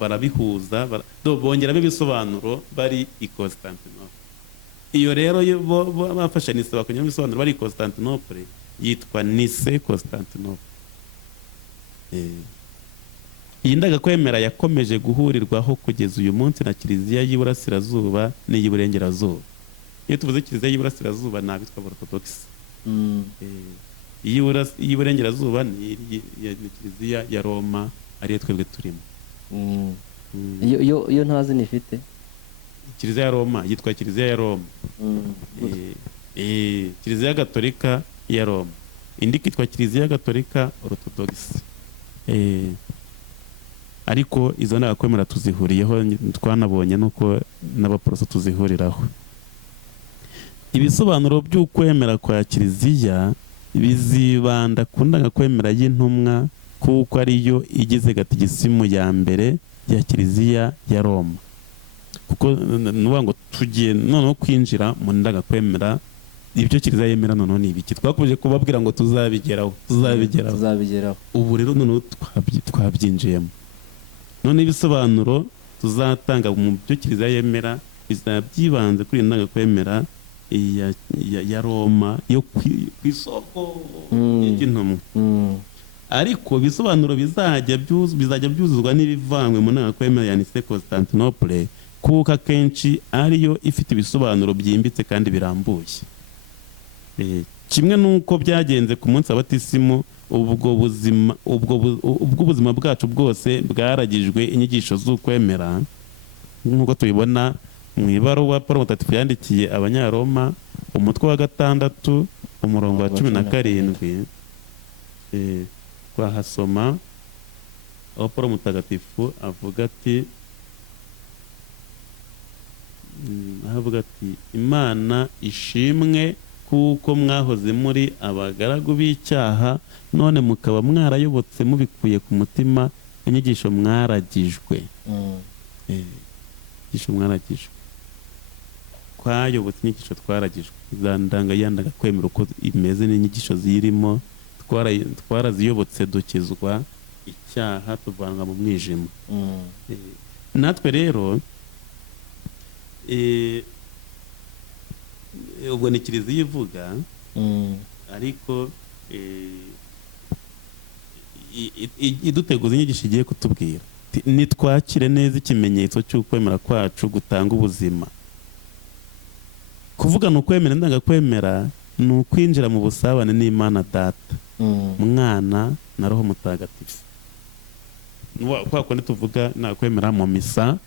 barabihuza, bongeramo ibisobanuro bari i Constantinople. Iyo rero bafashe Nicée bakongera ibisobanuro bari i Constantinople yitwa Nicée Constantinople. iyi ndagakwemera yakomeje guhurirwaho kugeza uyu munsi na kiliziya y'iburasirazuba n'iy'iburengerazuba. Iyo tuvuze kiliziya y'iburasirazuba ni abitwa Orthodox. iy'iburengerazuba ni kiliziya ya Roma ariyo twebwe turimo. iyo ntazi nifite kiliziya ya Roma yitwa kiliziya ya Roma. Kiliziya gatolika ya Roma, indi kitwa kiliziya gatolika Orthodox. Ariko izo ndagakwemera tuzihuriyeho, twanabonye nuko n'abaporoso tuzihuriraho. Ibisobanuro by'ukwemera kwa kiliziya bizibanda ku ndagakwemera y'intumwa, kuko ariyo igize gatigisimu ya mbere ya kiliziya ya Roma. Kuko nuvuga ngo tugiye noneho kwinjira mu ndagakwemera, ibyo kiliziya yemera noneho ni ibiki. Twakomeje kubabwira ngo tuzabigeraho. Ubu rero noneho twabyinjiyemo. None ibisobanuro tuzatanga mu byo kiliziya yemera bizaba byibanze kuri ndagakwemera ya Roma yo ku isoko y'intumwa. Ariko ibisobanuro bizajya byuzuzwa n'ibivanywe mu ndagakwemera ya Nicée Constantinople, kuko akenshi ariyo ifite ibisobanuro byimbitse kandi birambuye. Kimwe nuko byagenze ku munsi wa batisimu, ubwo ubuzima bwacu bwose bwaragijwe inyigisho z'ukwemera, nk'uko tubibona mu ibaruwa Pawulo Mutagatifu yandikiye Abanyaroma, umutwe wa 6 umurongo wa 17. Twahasoma aho Pawulo Mutagatifu avuga ati Imana ishimwe kuko mwahoze muri abagaragu b'icyaha, none mukaba mwarayobotse mubikuye ku mutima inyigisho mwaragijwe. Inyigisho mwaragijwe, twayobotse inyigisho twaragijwe. Za ndagakwemera uko imeze n'inyigisho zirimo, twaraziyobotse dukizwa icyaha, tuvanwa mu mwijima. Natwe rero ubwo ni kiliziya ivuga, ariko iduteguza inyigisho igiye kutubwira nitwakire neza ikimenyetso cy'ukwemera kwacu gutanga ubuzima. Kuvuga ni ukwemera ndagakwemera ni ukwinjira mu busabane n'Imana Data, Mwana na Roho Mutagatifu. Kwa kundi tuvuga ndagakwemera mu misa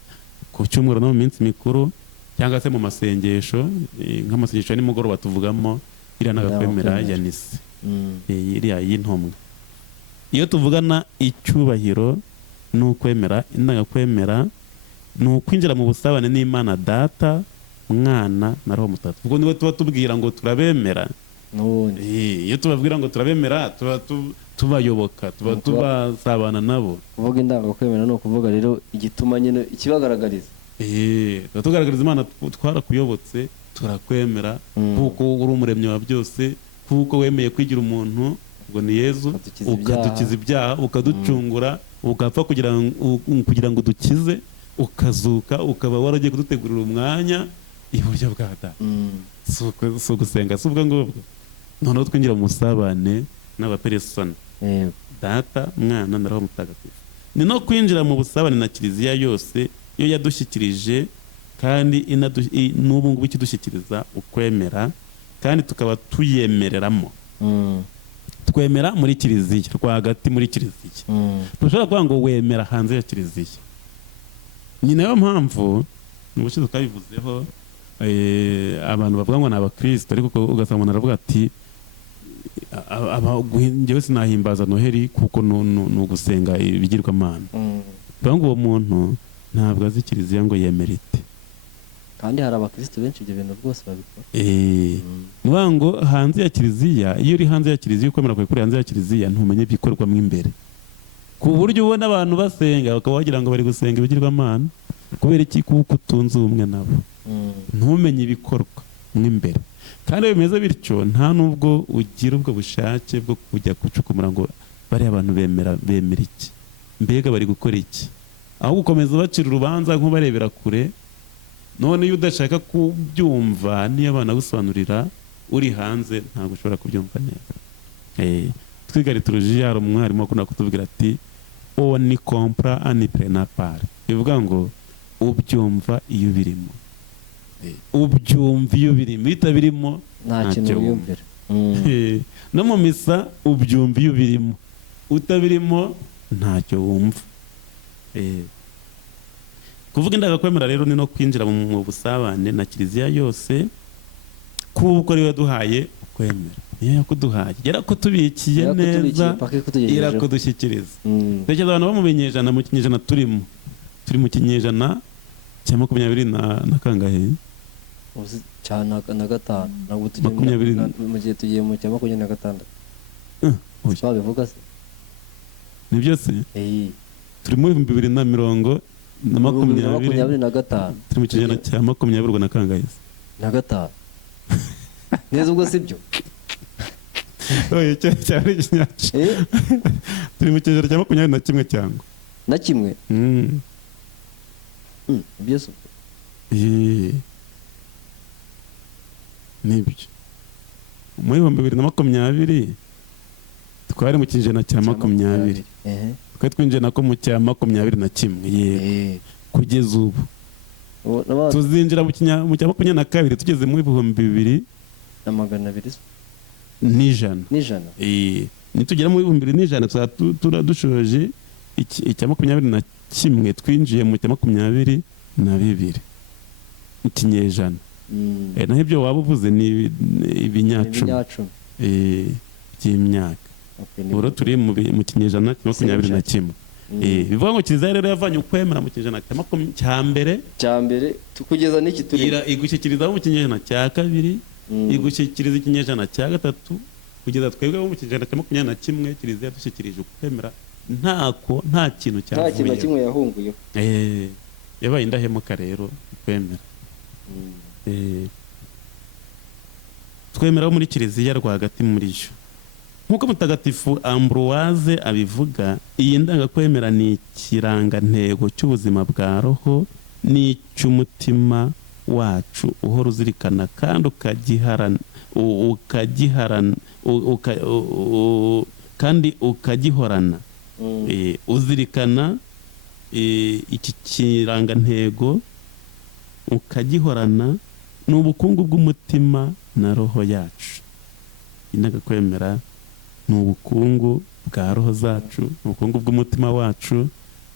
ku cyumweru no mu minsi mikuru, cyangwa se mu masengesho, nk'amasengesho ya nimugoroba tuvugamo iriya ndagakwemera ya Nicée, iriya y'intumwa. Iyo tuvugana icyubahiro n'ukwemera indagakwemera, ni ukwinjira mu busabane n'Imana Data, Mwana na Roho Mutagatifu. Ubwo niwe tuba tubwira ngo turabemera. Iyo tubabwira ngo turabemera, tuba tubayoboka, tuba tubasabana nabo. Kuvuga indagakwemera ni ukuvuga rero igituma nyine ikibagaragariza. Tugaragariza Imana twarakuyobotse, turakwemera kuko uri umuremyi wa byose, kuko wemeye kwigira umuntu, ubwo ni Yezu, ukadukiza ibyaha, ukaducungura, ugapfa kugira ngo dukize, ukazuka, ukaba waragiye kudutegurira umwanya iburyo bwa Data. Si ugusenga si ubwo ngubwo. Noneho twinjira mu musabane n'abaperesona, Data, Mwana na Roho Mutagatifu. Ni no kwinjira mu busabane na kiliziya yose iyo yadushyikirije, kandi n'ubu ngubu ikidushyikiriza ukwemera, kandi tukaba tuyemereramo. Twemera muri kiliziya, rwagati muri kiliziya. Ntushobora kuvuga ngo wemera hanze ya kiliziya. Ni nayo mpamvu n'ubushize twabivuzeho, abantu bavuga ngo ni abakristo, ariko ugasanga umuntu aravuga ati njyewe sinahimbaza Noheli kuko ni ugusenga ibigirwamana. Bivuga ngo uwo muntu ntabwo azi kiliziya ngo yemerite. Kandi hari abakristo benshi ibyo bintu rwose babikora. Nivuga ngo hanze ya kiliziya, iyo uri hanze ya kiliziya, ukwemera kwawe kuri hanze ya kiliziya, ntumenye ibikorwamo imbere. Ku buryo ubona abantu basenga bakaba wagira ngo bari gusenga ibigirwamana. Kubera iki? Kuko utunze ubumwe nabo. Ntumenye ibikorwa mo imbere. Kandi bimeze bityo, nta nubwo ugira ubwo bushake bwo kujya gucukumura ngo bariya abantu bemera iki, mbega bari gukora iki, aho gukomeza bacira urubanza nk'ubarebera kure. None iyo udashaka kubyumva, niyo abana gusobanurira uri hanze, ntabwo ushobora kubyumva neza. twiga liturujia hari umwarimu akunda kutubwira ati oni compra ani prenapare, bivuga ngo ubyumva iyo birimo, ubyumva iyo birimo, bitabirimo nta kintu wiyumvira. No mu misa ubyumva iyo birimo, utabirimo ntacyo wumva. Kuvuga indagakwemera rero ni no kwinjira mu busabane na kiliziya yose, kuko ariwe yaduhaye ukwemera, niyo yakuduhaye, yarakutubikiye neza, irakudushyikiriza. Tekereza abantu bo mu binyejana, mu kinyejana turimo, turi mu kinyejana cya 20 na kangahe cyane na gatanu, ntabwo tugiye mu gihe tugiye mu cya 26. Twabivuga se nibyo se? Turi mu 2025, turi mu kinyejana cya 20 na kangahe na gatanu neza, ubwo sibyo? Oye, cyari ikinyaci. Turi mu kinyejana cya 21 cyangwa na kimwe. Ibyo se nibyo. Muri 2020 twari mu kinyejana cya 20, twari twinjiye nako mu cya 21. Kugeza ubu tuzinjira mu cya 22 tugeze mu 2000 n'ijana. Nitugera mu 2000 tuzaba dushoje icya 21, twinjiye mu cya 22 ikinyejana. Naho ibyo waba uvuze ni ibinyacumi by'imyaka. Ubwo turi mu kinyejana cya 21. Bivuga ngo kiliziya rero yavanye ukwemera mu kinyejana cya mbere kugeza n'iki turi, igushyikiriza mu kinyejana cya 2, igushyikiriza ikinyejana cya 3, kugeza twebwe mu kinyejana cya 21 kiliziya dushyikirije ukwemera, nta kintu cyavuye, nta kimwe yahunguyeho. Yabaye indahemuka rero ukwemera. Twemera muri kiliziya rwagati muri yo, nk'uko Mutagatifu Ambroise abivuga, iyi ndangakwemera ni ikirangantego cy'ubuzima bwa roho n'icy'umutima wacu uhora uzirikana kandi ukagihorana. Uzirikana iki kirangantego ukagihorana, ni ubukungu bw'umutima na roho yacu. Indagakwemera ni ubukungu bwa roho zacu, ni ubukungu bw'umutima wacu,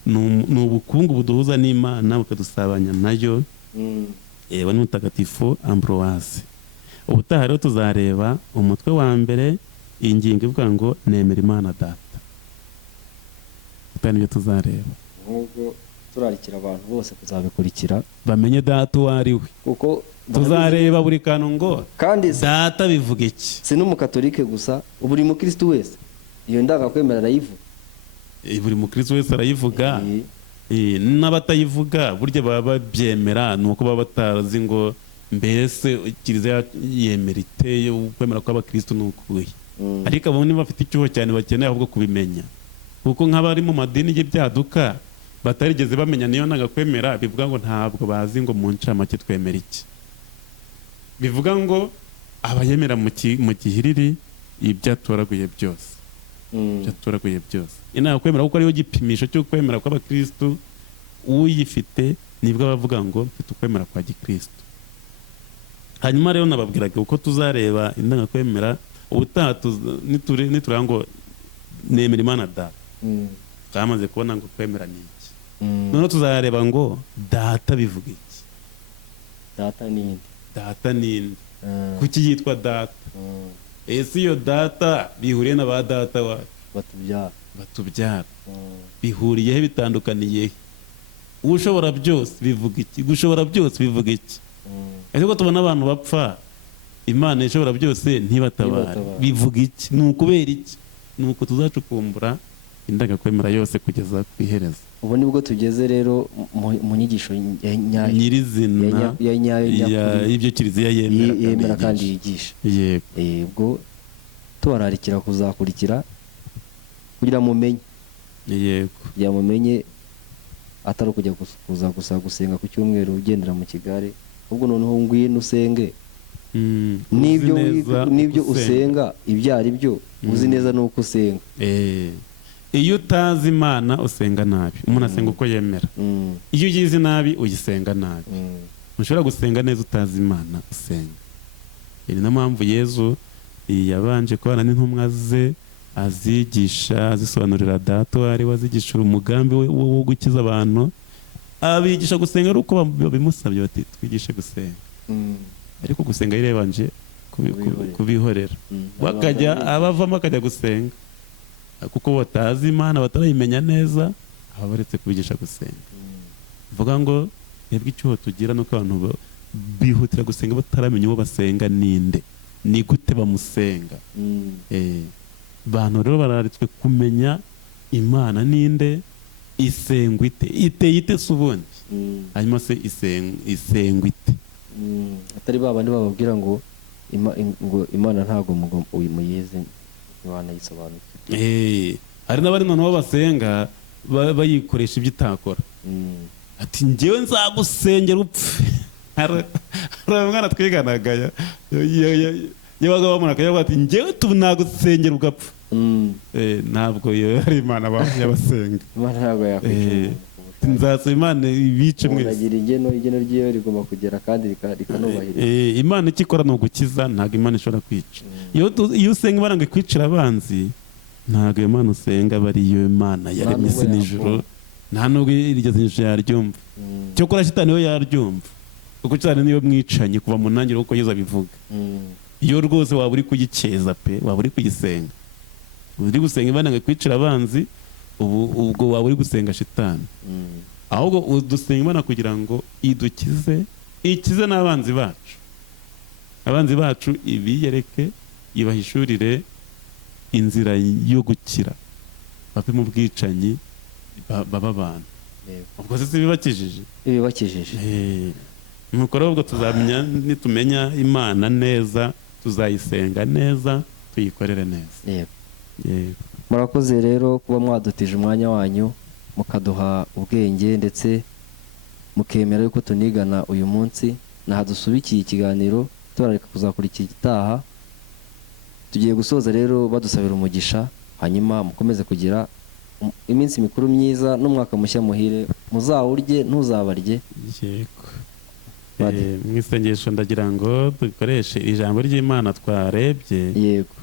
ni ubukungu buduhuza n'Imana, bukadusabanya nayo. Ni Mutagatifu Ambroise. Ubutaha rero tuzareba umutwe wa mbere, iyi ngingo ivuga ngo nemera Imana Data. Nibyo tuzareba, nk'ubwo turarikira abantu bose kuzabikurikira, bamenye Data uwo ari we, kuko tuzareba buri kantu ngo kandi Data bivuga iki. Si n'umukatolike gusa, buri mukristo wese iyo ndangakwemera arayivuga. Buri mukristo wese arayivuga. N'abatayivuga burya baba babyemera, ni uko baba batazi ngo mbese kiliziya yemera iteye ukwemera kw'abakristo ni ukuhe. Ariko abo ni bafite icyuho cyane, bakeneye ahubwo kubimenya, kuko nk'abari mu madini y'ibyaduka batarigeze bamenya niyo ndangakwemera, bivuga ngo ntabwo bazi ngo mu ncamake twemera iki. Bivuga ngo abayemera mu gihiriri ibyatoraguye byose, byatoraguye byose. Indangakwemera kuko ariyo gipimisho cyo kwemera kw'abakristo, uyifite nibwo bavuga ngo mfite ukwemera kwa gikristo. Hanyuma rero nababwiraga uko tuzareba indangakwemera ubutaha, nituranga ngo nemera Imana Data, twamaze kubona ngo kwemera ni iki. None tuzareba ngo Data bivuga iki. Data ninde? Kuki yitwa Data? Ese iyo Data bihuriye na ba data batubyara, bihuriyehe, bitandukaniye? Ushobora byose bivuga iki? Gushobora byose bivuga iki? Ariko tubona abantu bapfa, Imana ishobora byose ntibatabare, bivuga iki? Ni ukubera iki? Ni uko tuzacukumbura indagakwemera yose kugeza ku iherezo. Ubu nibwo tugeze rero mu nyigisho nyirizina y'ibyo kiliziya yemera kandi yigisha. Ubwo tubararikira kuzakurikira kugira mumenye, kugira mumenye, atari ukujya kuza gusa gusenga ku cyumweru ugendera mu kigare, ahubwo noneho ngwino usenge n'ibyo usenga ibyo ari byo uzi neza nuko usenga. Iyo utazi Imana usenga nabi, umuntu asenga uko yemera. Iyo uyizi nabi uyisenga nabi. Ntushobora gusenga neza utazi Imana usenga. Ni na mpamvu Yezu yabanje kubana n'intumwa ze, azigisha, azisobanurira Data wari wazigisha umugambi wo gukiza abantu, abigisha gusenga ari uko babimusabye bati twigishe gusenga. Ariko gusenga yirebanje kubihorera, bakajya abavamo akajya gusenga, kuko batazi Imana batarayimenya neza, aba baretse kubigisha gusenga. Vuga ngo twebwe icyo tugira nuko abantu bihutira gusenga bataramenya uwo basenga ninde, ni gute bamusenga. Abantu rero bararitswe kumenya Imana ninde, isengwa ite, iteye ite se ubundi, hanyuma se isengwa ite. Atari babandi bababwira ngo Imana ntabwo muyizi, Imana yisobanukiwe. Hari n'abari noneho basenga bayikoresha ibyo itakora. Ati njyewe nzagusengera upfe. Hari umwana twiganaga yabaga bamuna akavuga ati njyewe nagusengera ugapfa. Ntabwo ari Imana y'abasenga. Imana ntabwo yakwica. Nzasaba Imana ibice mwese. Unagira igeno ryiyo rigomba kugera kandi rikanubahiriza. Imana icyo ikora ni ugukiza, ntabwo Imana ishobora kwica. Iyo usenga Imana ngo ikwicira abanzi, ntabwo Imana usenga aba ariyo Imana yaremye isi n'ijuru, nta nubwo iryo ijuru yaryumva. Cyokora Shitani we yaryumva, kuko Shitani niyo mwicanye kuva mu ntangiriro uko Yezu abivuga. Iyo rwose waba uri kuyikeza pe, waba uri kuyisenga, uri gusenga Imana ngo ikwicira abanzi, ubwo waba uri gusenga Shitani. Ahubwo dusenga Imana kugira ngo idukize, ikize n'abanzi bacu. Abanzi bacu ibiyereke, ibahishurire inzira yo gukira, bave mu bwicanyi, baba abantu. Ubwo se bibakijije? Ibibakijije. Nuko rero ubwo tuzamenya, nitumenya Imana neza, tuzayisenga neza, tuyikorere neza. Murakoze rero kuba mwadutije umwanya wanyu, mukaduha ubwenge ndetse mukemera yuko tunigana uyu munsi. Naha dusubikiye ikiganiro, turareka kuzakurikira igitaha. Tugiye gusoza rero badusabira umugisha, hanyuma mukomeze kugira iminsi mikuru myiza n'umwaka mushya muhire, muzawurye ntuzabarye. Yego. Mu isengesho ndagira ngo dukoreshe ijambo ry'Imana twarebye,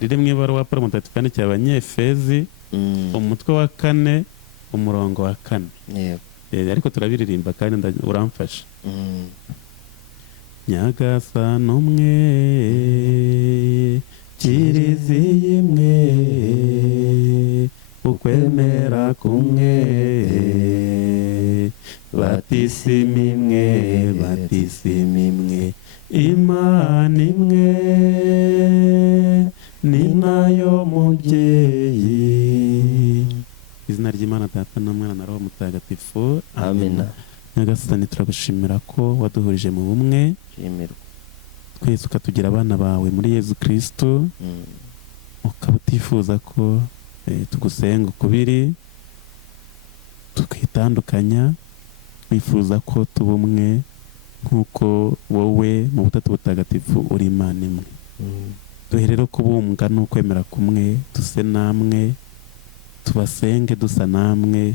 riri mu ibaruwa Pawulo Mutagatifu yandikiye Abanyefezi, umutwe wa 4 umurongo wa 4. Ariko turabiririmba kandi uramfasha. Nyagasani umwe, Kiliziya imwe, ukwemera kumwe, batisima imwe, batisima imwe, Imana imwe, ni nayo mubyeyi. Izina ry'Imana Data na Mwana na Roho Mutagatifu. Amen. Nyagasani turagushimira ko waduhurije mu bumwe, twese ukatugira abana bawe muri Yezu Kristo, ukaba utifuza ko tugusenga ukubiri, tukitandukanya, wifuza ko tuba umwe nk'uko wowe mu butatu butagatifu uri Imana imwe. Duhe rero kubumbwa n'ukwemera kumwe, duse namwe, tubasenge dusa namwe,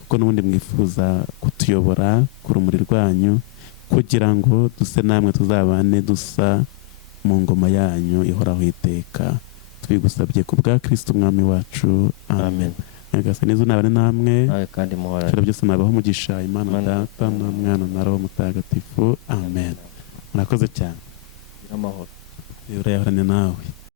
kuko n'ubundi mwifuza kutuyobora ku rumuri rwanyu, kugira ngo duse namwe tuzabane dusa mu ngoma yanyu ihoraho iteka. Tubigusabye ku bwa Kristo umwami wacu. Amen. Nyagasani Yezu nabane namwe, kandi muhorane. Byose nabaho umugisha Imana Data na Mwana na Roho Mutagatifu. Amen. Murakoze cyane. Amahoro. Urayahorane nawe.